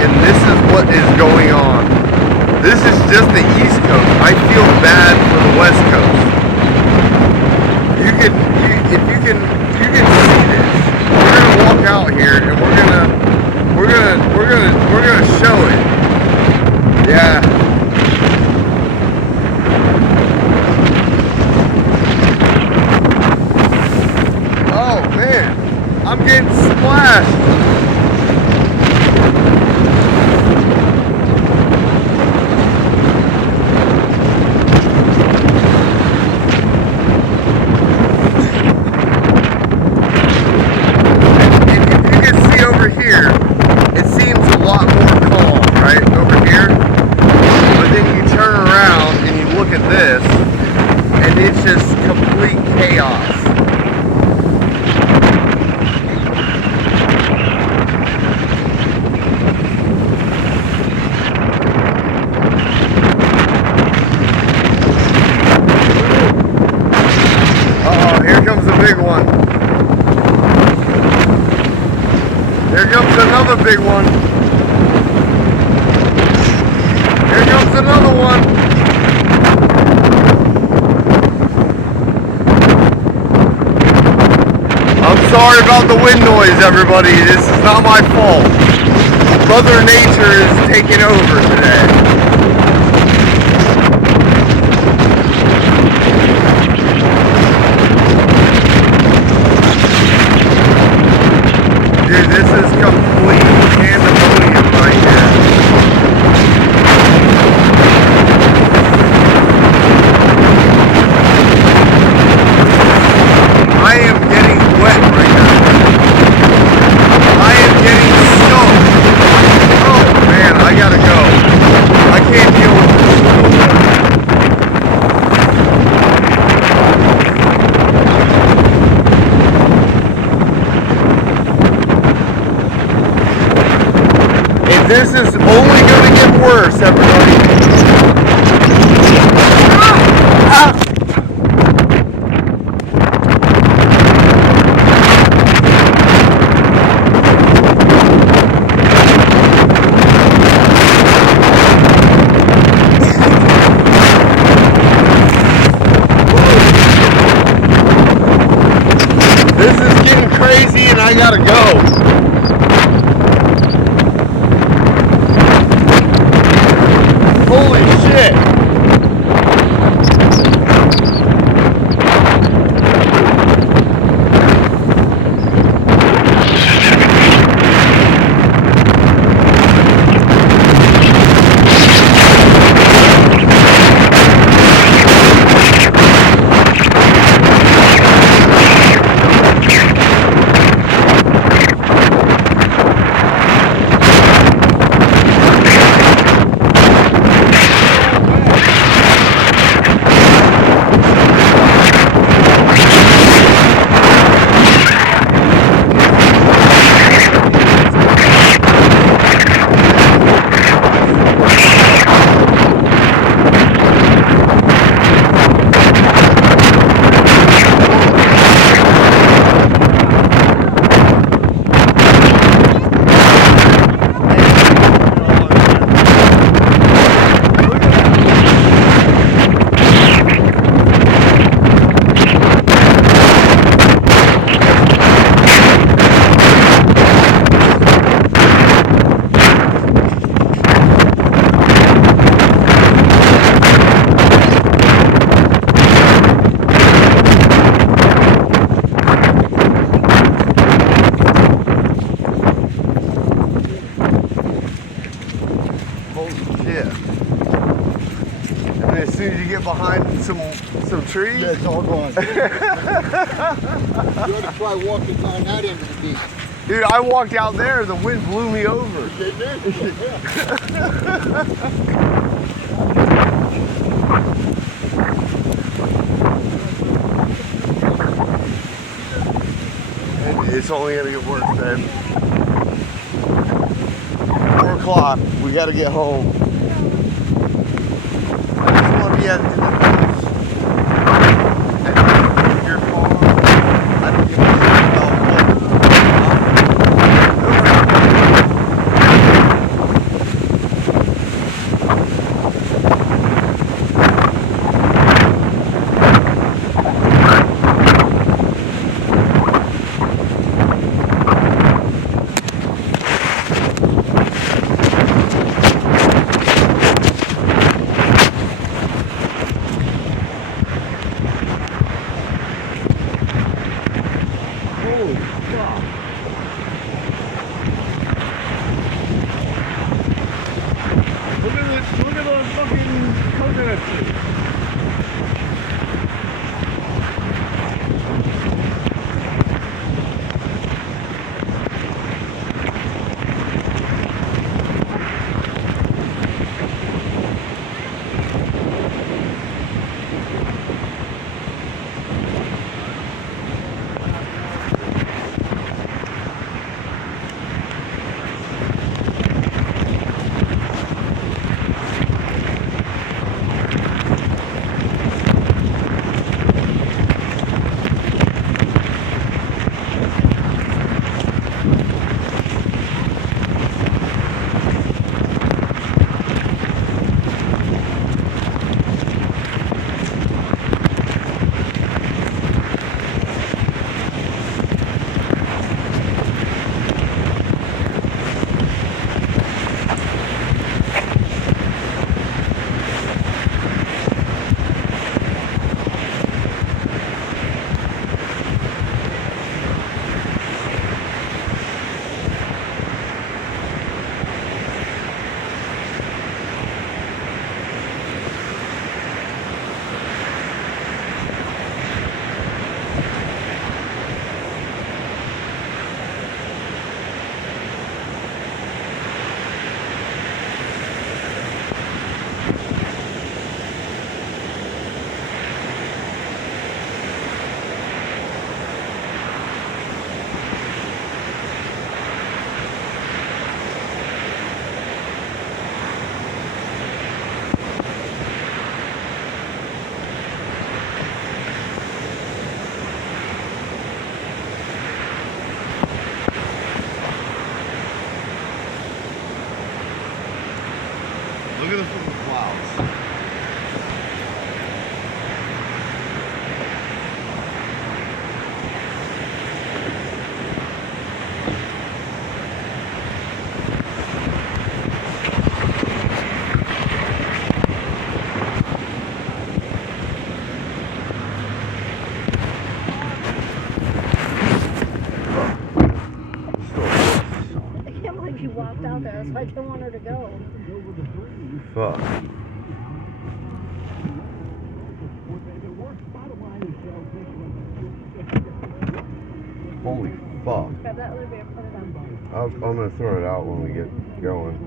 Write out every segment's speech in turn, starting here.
and this is what is going on. This is just the East Coast. I feel bad for the West Coast. If you can see this. We're gonna walk out here and we're gonna show it. Yeah. Oh man, I'm getting splashed. Here, it seems a lot more calm, right, over here, but then you turn around and you look at this, and it's just complete chaos. Uh-oh, here comes the big one. Here comes another big one. Here comes another one. I'm sorry about the wind noise, everybody. This is not my fault. Mother Nature is taking over today. Dude, this is complete pandemonium right here. I am getting wet right now. I am getting soaked. Oh man, I gotta go. I can't deal with this. This is only going to get worse, everybody. This is getting crazy and I gotta go. Holy shit! As soon as you get behind some trees, yeah, it's all gone. You ought to try walking down that end of the beach. Dude, I walked out there, the wind blew me over. It did? It's only gonna get worse, man. 4 o'clock, we gotta get home. I just wanna be at the your car. I don't give a shit about what. out there. That's why I didn't want her to go. Fuck. Holy fuck. Grab that other beer, put it on. I'm gonna throw it out when we get going.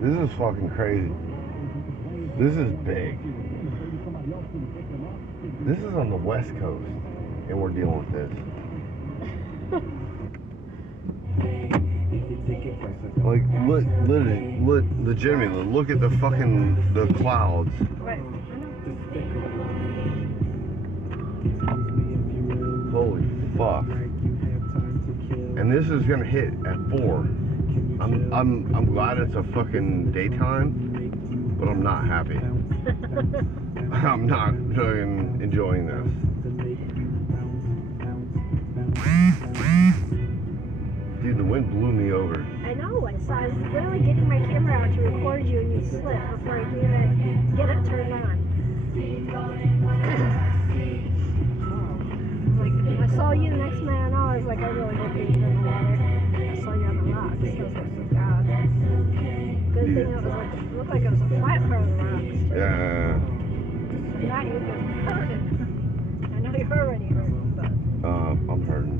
This is fucking crazy. This is big. This is on the West Coast, and we're dealing with this. Like, legitimately, look at the fucking, the clouds. Right. Holy fuck. And this is gonna hit at 4. I'm glad it's a fucking daytime, but I'm not happy. I'm not enjoying this. Dude, the wind blew me over. I know. I was literally getting my camera out to record you, and you slipped before I could even get it turned on. Like, I saw you the next minute, and I was like, I really hope you're in the water. I saw you on the rocks. I was like, oh God. Good thing it was like, it looked like it was a flat part of the rocks. Yeah. Not you, but hurting. I know you're already hurting, but. I'm hurting.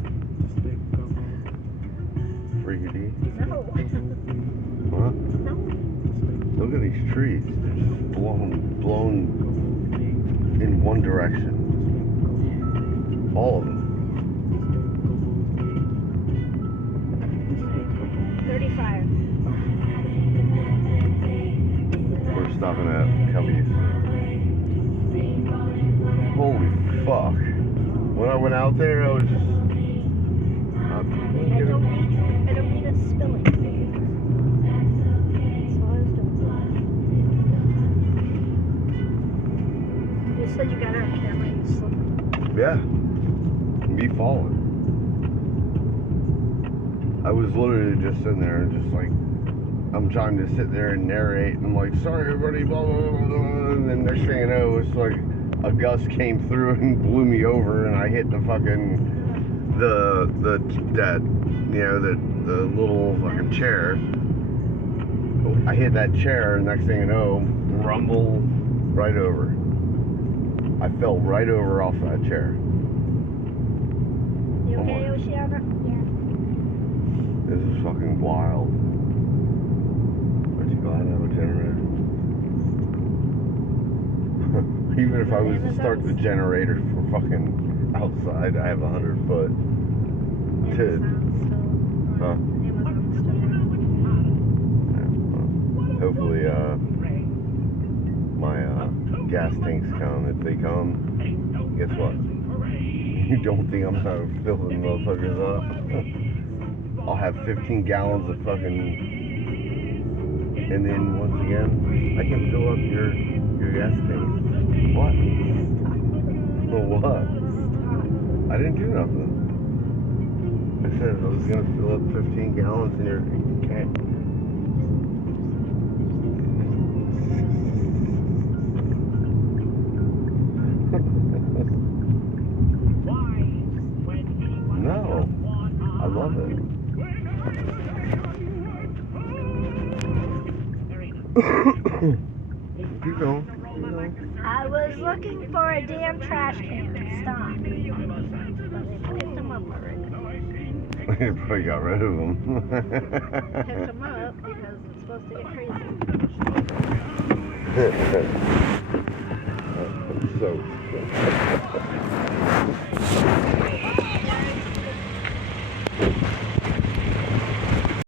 Freaky D? No. Huh? No. Look at these trees. They're just blown in one direction. All of them. 35. We're stopping at Cubby's. Holy fuck. When I went out there, I was just... I don't need it spilling. That's all I was doing. You said you got her on camera, you slipped. Yeah. Me falling. I was literally just sitting there and just like, I'm trying to sit there and narrate, and I'm like, sorry everybody, blah, blah, blah, blah, and then next thing you know, it's like a gust came through and blew me over, and I hit the fucking, the little fucking chair. I hit that chair, and next thing you know, rumble right over. I fell right over off that chair. You okay, Oceana? Yeah. This is fucking wild. Aren't you glad I have a generator? Even if I was to start the generator for fucking outside, I have 100 foot. Dude. Huh? Yeah, hopefully, my gas tanks come. If they come, guess what? You don't think I'm gonna fill the motherfuckers up? I'll have 15 gallons of fucking, and then once again, I can fill up your gas tank. What? What? I didn't do nothing. I said I was gonna fill up 15 gallons in your tank. No, I love it. Keep going. I was looking for a damn trash can. Stop. But they picked them up already. You probably got rid of them. Picked them up because it's supposed to get crazy. So